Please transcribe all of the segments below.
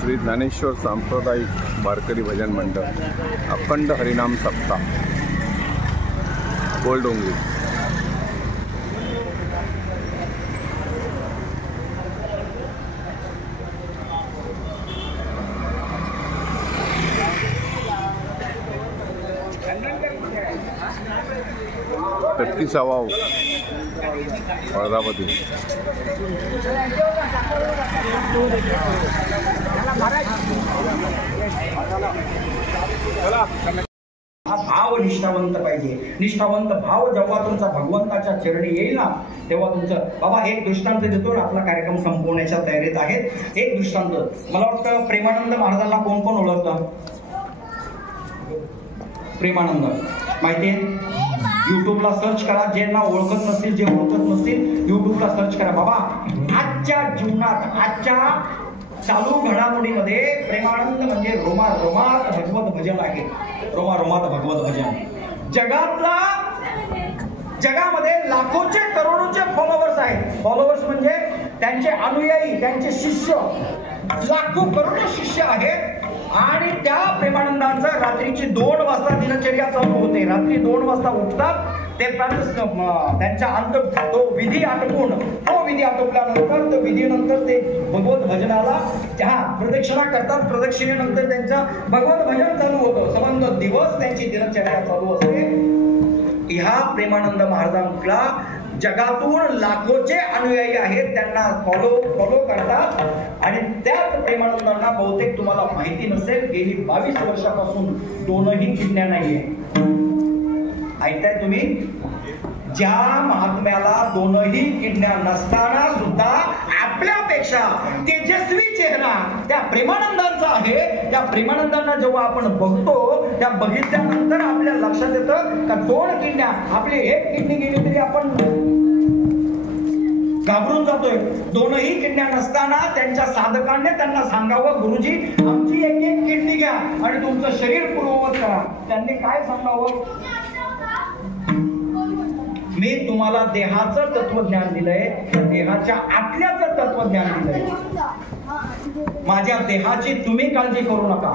श्री ज्ञानेश्वर सांप्रदायिक वारकरी भजन मंडळ अखंड हरिनाम सप्ताह गोलडोंगरी। तत्तीसावा वर्धापती। हा भाव निष्ठावंत पाहिजे। निष्ठावंत भाव जेव्हा तुमचा भगवंताच्या चरणी येईल ना तेव्हा तुमचं बाबा एक दृष्टांत देतो, आपला कार्यक्रम संपवण्याच्या तयारीत आहेत। एक दृष्टांत, मला वाटतं प्रेमानंद महाराजांना कोण कोण ओळखतं? प्रेमानंद माहितीये? युट्यूबला सर्च करा, ज्यांना ओळखत नसतील, जे ओळखत नसतील युट्यूबला सर्च करा। बाबा आजच्या जीवनात, आजच्या चालू घडामोडीमध्ये प्रेमानंद म्हणजे रोमारोमात भगवत भजन आहे। रोमारोमात भगवत भजन जगामध्ये लाखोचे करोडोचे फॉलोअर्स आहेत। फॉलोअर्स म्हणजे त्यांचे अनुयायी, त्यांचे शिष्य, लाखो करोडो शिष्य आहेत। आणि त्या प्रेमानंदांचं रात्रीची 2 वाजता दिनचर्या चालू होते। रात्री 2 वाजता उठतात ते, त्यांच्या अंत तो विधी आटोपल्यानंतर तो विधीनंतर ते भगवत भजनाला प्रदक्षिणा करतात। प्रदक्षिणेनंतर त्यांचं भगवत भजन चालू होतं। संबंध दिवस त्यांची दिनचर्या चालू असते। ह्या प्रेमानंद महाराजांना जगातून लाखोचे अनुयायी आहेत, त्यांना फॉलो करतात। आणि त्याच प्रेमानंदांना बहुतेक तुम्हाला माहिती नसेल, गेली 22 वर्षापासून 2ही किडण्या नाहीये। ऐकताय तुम्ही? ज्या महात्म्याला 2ही किडण्या नसताना सुद्धा आपल्यापेक्षा तेजस्वी चेहरा त्या प्रेमानंदांचा आहे। त्या प्रेमानंदांना जेव्हा आपण बघतो, त्या बघितल्यानंतर आपल्या लक्षात येतं का 2 किडण्या, आपली 1 किडनी गेली तरी आपण घाबरून जातोय। 2ही किडण्या नसताना त्यांच्या साधकांनी त्यांना सांगावं, गुरुजी आमची 1 किडनी घ्या आणि तुमचं शरीर पूर्ववत करा। त्यांनी काय सांगावं? मी तुम्हाला देहाचं तत्वज्ञान दिलंय, देहाच्या आतल्याचं तत्वज्ञान दिलंय। माझ्या देहाची तुम्ही काळजी करू नका,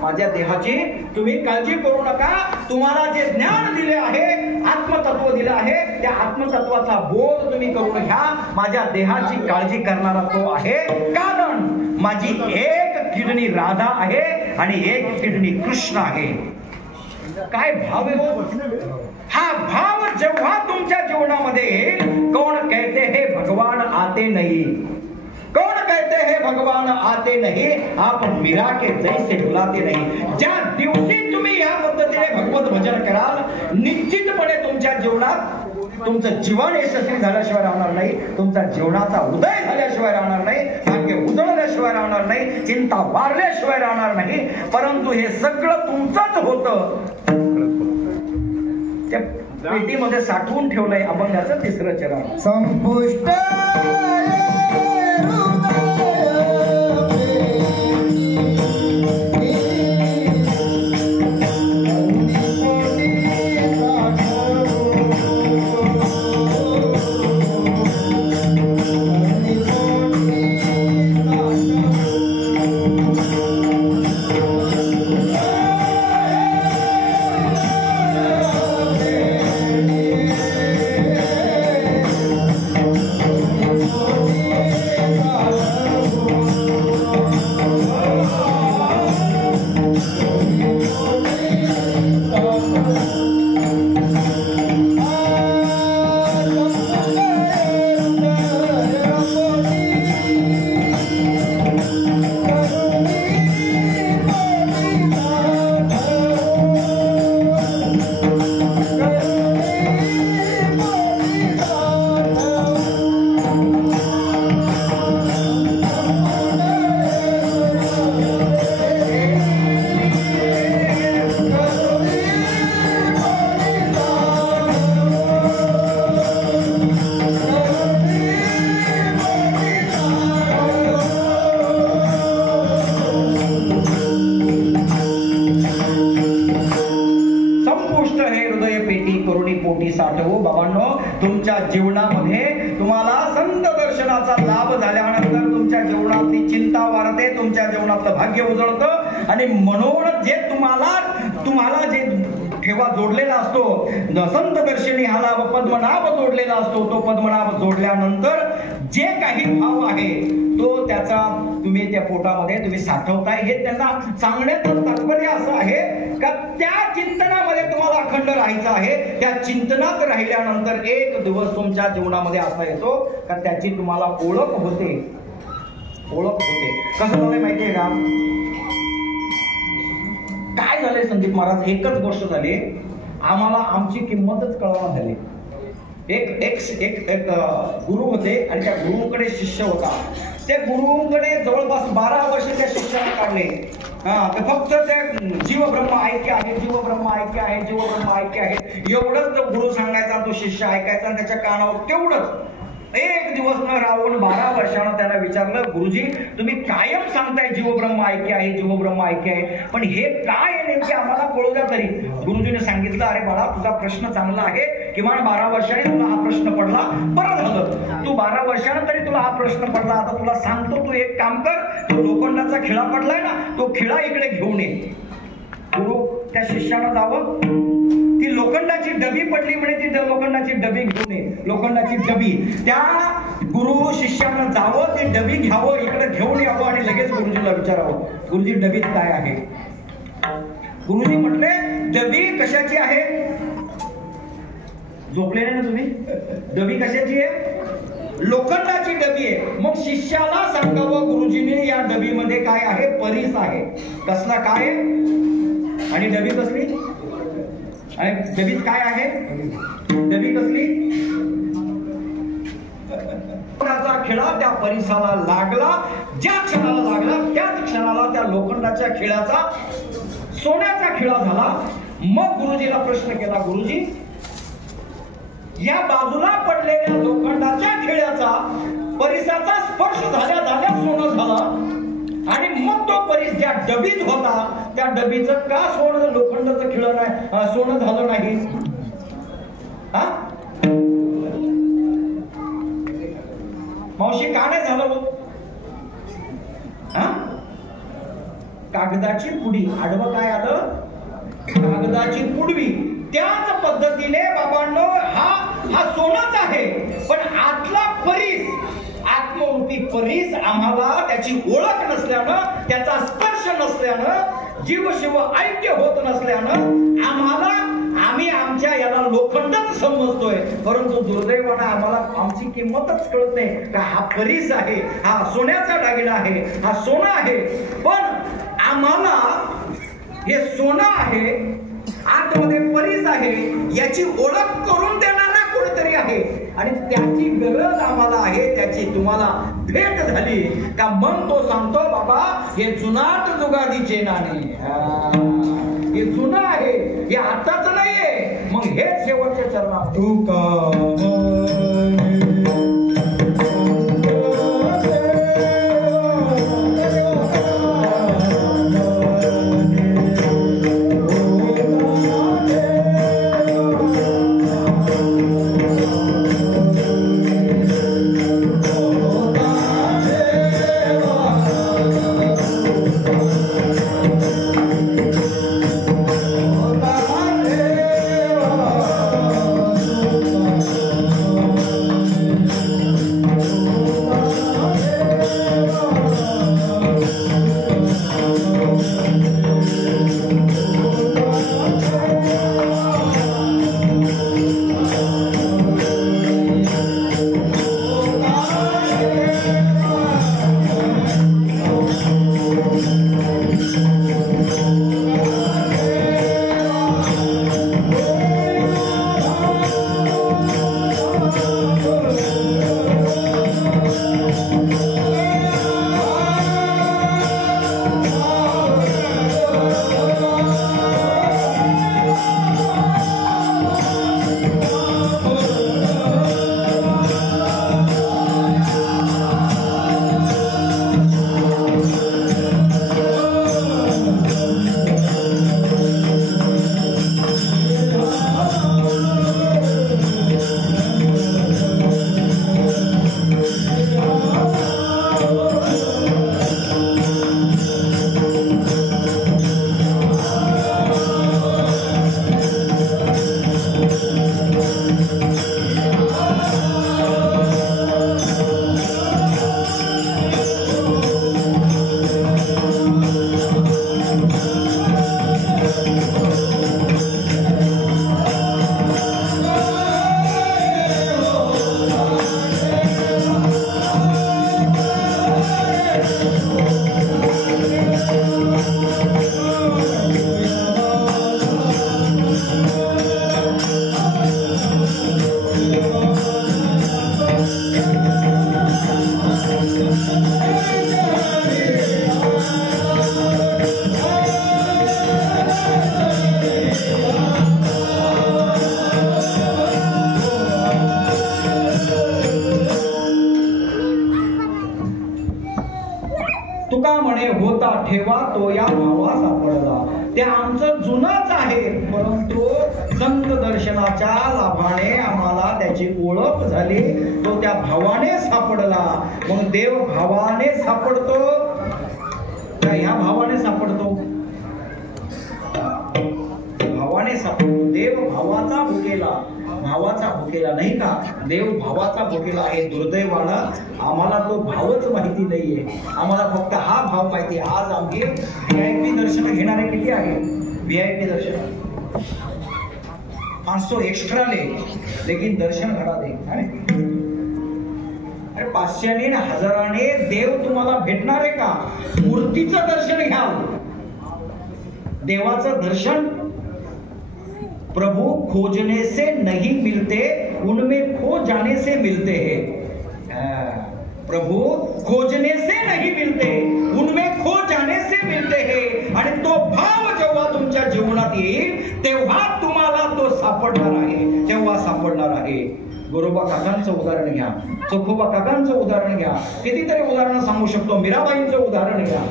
माझ्या देहाची तुम्ही काळजी करू नका। तुम्हाला जे ज्ञान दिले आहे, आत्मतत्व दिलं आहे, त्या आत्मतत्वाचा बोध तुम्ही करून घ्या। माझ्या देहाची काळजी करणारा तो आहे, कारण माझी 1 किडनी राधा आहे आणि 1 किडनी कृष्ण आहे। काय भाव आहे? हा भाव जेव्हा तुमच्या जीवनामध्ये येईल, कौन कहते हे भगवान आते नहीं, कौन कहते हे भगवान आते नहीं, आप मीरा के जैसे बुलाते नहीं। ज्या दिवशी तुम्ही या पद्धतीने भगवत भजन कराल, निश्चितपणे तुमच्या जीवनात तुमचं जीवन यशस्वी झाल्याशिवाय राहणार नाही, तुमचा जीवनाचा उदय झाल्याशिवाय राहणार नाही, भाग्य उजळल्याशिवाय राहणार नाही, चिंता वारल्याशिवाय राहणार नाही। परंतु हे सगळं तुमचंच होतं, त्या पेटीमध्ये साठवून ठेवलंय अभंगाचं 3रं चरण। संपुष्ट Oh कीर्ती करुणी पोटी साठवू. बाबांनो, तुमच्या जीवनामध्ये तुम्हाला संत दर्शनाचा लाभ झाल्यानंतर तुमच्या जीवनातली चिंता वारते, तुमच्या जीवनातलं भाग्य उजळतं. आणि म्हणून जे तुम्हाला जे ठेवा जोडलेला असतो, संत दर्शनी हा लाभ पद्मनाभ जोडलेला असतो, तो पद्मनाभ जोडल्यानंतर जे काही भाव आहे तो त्याचा तुम्ही त्या पोटामध्ये तुम्ही साठवताय. हे त्यांना सांगण्याचं तात्पर्य असं आहे का त्या चिंतनामध्ये तुम्हाला अखंड राहायचं आहे. त्या चिंतनात राहिल्यानंतर एक दिवस तुमच्या जीवनामध्ये असा येतो का त्याची तुम्हाला ओळख होते. कसं झालंय माहितीये का? काय झालंय संदीप महाराज? एकच गोष्ट झाली, आम्हाला आमची किंमतच कळवण्यात झाली. एक गुरु होते आणि त्या गुरुकडे शिष्य होता. त्या गुरुकडे जवळपास 12 वर्ष त्या शिष्याने काढले. ते फक्त ते जीव ब्रह्म ऐक्य आहे, जीव ब्रह्म ऐक्य आहे, जीव ब्रह्म ऐक्य आहे एवढंच तो गुरु सांगायचा, तो शिष्य ऐकायचा आणि त्याच्या कानावर तेवढंच. एक दिवस न राहून 12 वर्षानं त्याला विचारलं, गुरुजी तुम्ही कायम सांगताय जीव ब्रह्म ऐक्य आहे, जीव ब्रह्म ऐक्य आहे, पण हे काय आहे नेमके आम्हाला कळू द्या तरी. गुरुजीने सांगितलं, अरे बाळा तुझा प्रश्न चांगला आहे, किमान 12 वर्षांनी तुला हा प्रश्न पडला, बरं झालं तू 12 वर्षानं तरी तुला हा प्रश्न पडला. आता तुला सांगतो, तू एक काम कर, तो लोखंडाचा खिळा पडलाय ना, तो खिळा इकडे घेऊन ये. गुरु त्या शिष्यानं जावं, ती लोखंडाची डबी पडली म्हणे, ती लोखंडाची डबी घेऊन ये. लोखंडाची डबी, त्या गुरु शिष्यानं जावं, ती डबी घ्यावं, इकडे घेऊन यावं आणि लगेच गुरुजीला विचारावं, गुरुजी डबीत काय आहे? गुरुजी म्हटले, डबी कशाची आहे? झोपले ना तुम्ही? डबी कशाची आहे? लोखंडाची डबी आहे. मग शिष्याला सांगावं गुरुजीने, या डबीमध्ये काय आहे? परीस आहे. कसला काय? आणि डबी कसली? आणि डबीत काय आहे? डबी कसली? लोखंडाचा खिळा त्या परिसाला लागला. ज्या क्षणाला लागला त्याच क्षणाला त्या लोखंडाच्या खिळ्याचा सोन्याचा खिळा झाला. मग गुरुजीला प्रश्न केला, गुरुजी या बाजूला पडलेल्या लोखंडाच्या खिळ्याचा परिसाचा स्पर्श झाल्या सोनं झाला आणि मग तो परीस ज्या डबीत होता त्या डबीचं का सोनं लोखंडाचं खिळं नाही, सोनं झालं नाही? मावशी का नाही झालं? कागदाची पुडी, आडवं काय आलं? कागदाची पुडवी. त्याच पद्धतीने बाबांनो हा सोनाच आहे, पण आतला परीस, आत्मरूपी परीस आम्हाला त्याची ओळख नसल्यानं, त्याचा स्पर्श नसल्यानं, जीव शिव ऐक्य होत नसल्यानं आम्ही आमच्या याला लोखंडच समजतोय. परंतु दुर्दैवानं आम्हाला आमची किंमतच कळत नाही का हा परीस आहे, हा सोन्याचा दागिना आहे, हा सोनं आहे. पण आम्हाला हे सोनं आहे, आतमध्ये परीस आहे, याची ओळख करून देणारा कोणीतरी आहे आणि त्याची गरज आम्हाला आहे. त्याची तुम्हाला भेट झाली का मग तो सांगतो, बाबा हे जुनाट जुगादीचे नाणे, हे जुनं आहे, हे आताच नाहीये. मग हेच शेवटच्या चरणात तो या भावा सापडला. ते आमचं जुनच आहे, परंतु संत दर्शनाच्या लाभाने आम्हाला त्याची ओळख झाली. तो त्या भावाने सापडला. मग देव भावाने सापडतो का ह्या भावाने सापडतो? भावाने सापडतो. देव भावाचा भुकेला नाही का? देव भावाचा भुकेला आहे. दुर्दैवानं आम्हाला तो भावच माहिती नाहीये. आम्हाला फक्त हा भाव माहिती. आज आम्ही VIP दर्शन घेणारे किती आहे? VIP दर्शन 500 एक्स्ट्रा लेकिन दर्शन घडा दे. अरे 500 ने 1000ने देव तुम्हाला भेटणार आहे का? मूर्तीचं दर्शन घ्या. देवाचं दर्शन प्रभु खोजने से नहीं मिलते, उनमें खो जाने से मिलते हैं. प्रभु खोजने से नहीं मिलते, उनमें खो जाने से मिलते हैं. आणि तो भाव जेव्हा तुमच्या जीवनात येईल तेव्हा तुम्हाला तो सापडणार आहे. गोरोबा काकांचं उदाहरण घ्या, चोखोबा काकांचं उदाहरण घ्या, कितीतरी उदाहरणं सांगू शकतो. मीराबाईंचं उदाहरण घ्या,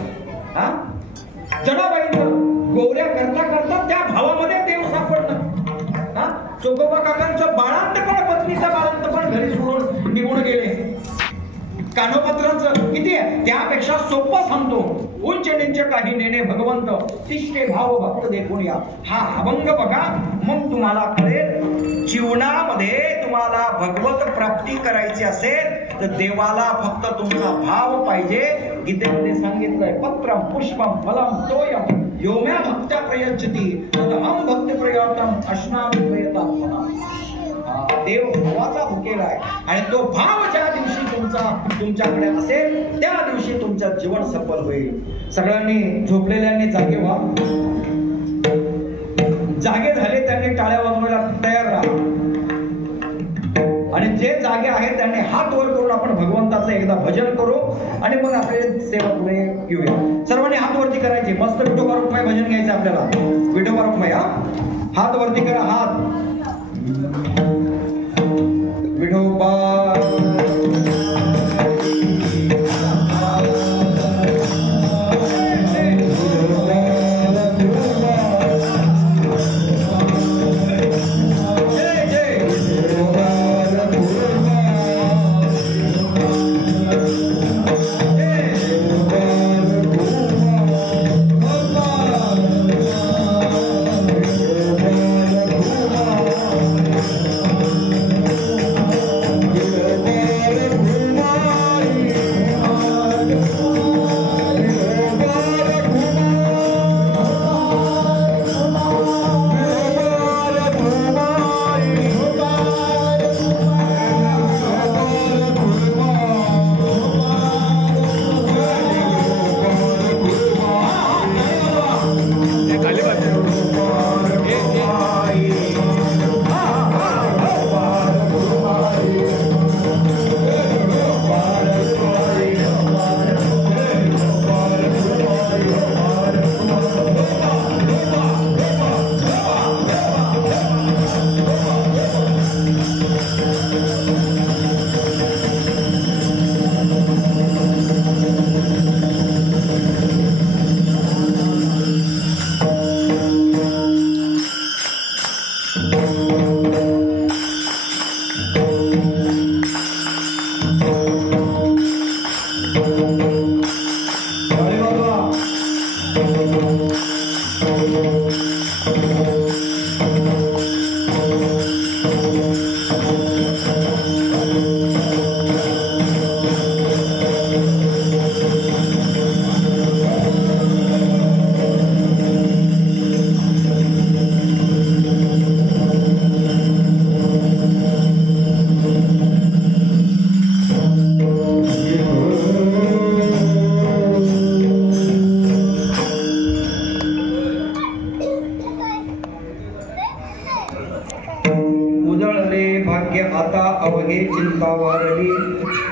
जनाबाईंचं. गोवऱ्या करता त्या भावामध्ये देव सापडणं. चोखोबा काकांचं बाळांतपण, पत्नीचं बाळांतपण घरी सोडून निघून गेले. कानोपत्रांचं किती आहे? त्यापेक्षा सोपं सांगतो. उंच निंच काही नेणे भगवंत, तिष्ठे भाव भक्त देखून या. हा अभंग बघा, मग तुम्हाला कळेल. जीवनामध्ये तुम्हाला भगवत प्राप्ती करायची असेल तर देवाला फक्त तुमचा भाव पाहिजे. गीतेमध्ये सांगितलंय, पत्रम पुष्पम फलम तोयम योम्या भक्त्या प्रयच्छति तदहं भक्ती प्रयत्नम अश्नामि प्रयतात्मना. देव भावाचा भुकेला आहे. आणि तो भाव ज्या दिवशी तुमच्याकडे असेल त्या दिवशी तुमचं जीवन सफल होईल. सगळ्यांनी झोपलेल्यांनी जागे व्हा. जागे झाले त्यांनी टाळ्या वाजवायला तयार राहा. आणि जे जागे आहेत त्यांनी हात वर करून आपण भगवंताचं एकदा भजन करू आणि मग आपले सेवा पुढे घेऊया. सर्वांनी हात वरती करायचे. मस्त विठोबा रुक्माई भजन घ्यायचं आपल्याला. विठोबा रुक्माई. हात वरती करा. हात. विठोबा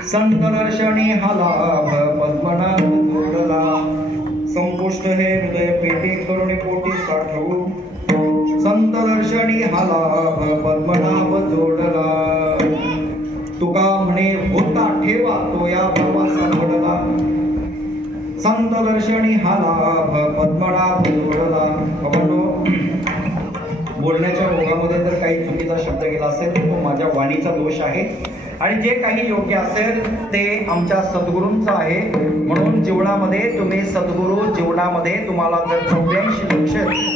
संत दर्शनी हा लाभ पद्मनाभ जोडला. संपुष्ट हे हृदय पेटी करुणी पोटी साठवू. संत दर्शनी हा लाभ पद्मनाभ जोडला. तुका म्हणे होता ठेवा तो या भावाचा घडला. संत दर्शनी हा लाभ पद्मनाभ जोडला. बोलण्याच्या ओघामध्ये जर काही चुकीचा शब्द गेला असेल तर तो माझ्या वाणीचा दोष आहे आणि जे काही योग्य असेल ते आमच्या सद्गुरूंचं आहे. म्हणून जीवनामध्ये तुम्ही सद्गुरू जीवनामध्ये तुम्हाला जर 84 लक्ष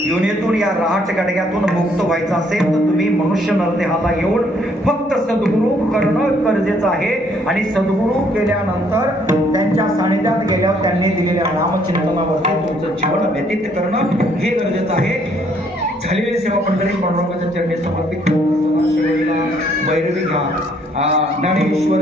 योनीतून या राहट गाडग्यातून मुक्त व्हायचं असेल तर तुम्ही मनुष्य नरदेहाला येऊन फक्त सद्गुरू करणं गरजेचं आहे. आणि सद्गुरू केल्यानंतर त्यांच्या सानिध्यात गेल्यावर त्यांनी दिलेल्या नामचिंतनावरती तुमचं जीवन व्यतीत करणं हे गरजेचं आहे. झालेली सेवा मंडळी पांडुरंगाच्या चरणी समर्पित भैरवी घ्या. ज्ञानेश्वर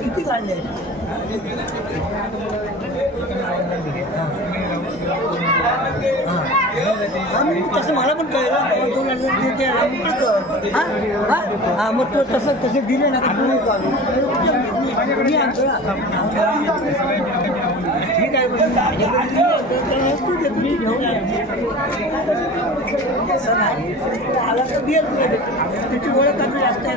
किती काढले तसं मला पण कळलं मग तो तसं तसे दिले ना ठीक आहे आला तर बिअर त्याची ओळख जास्त आहे.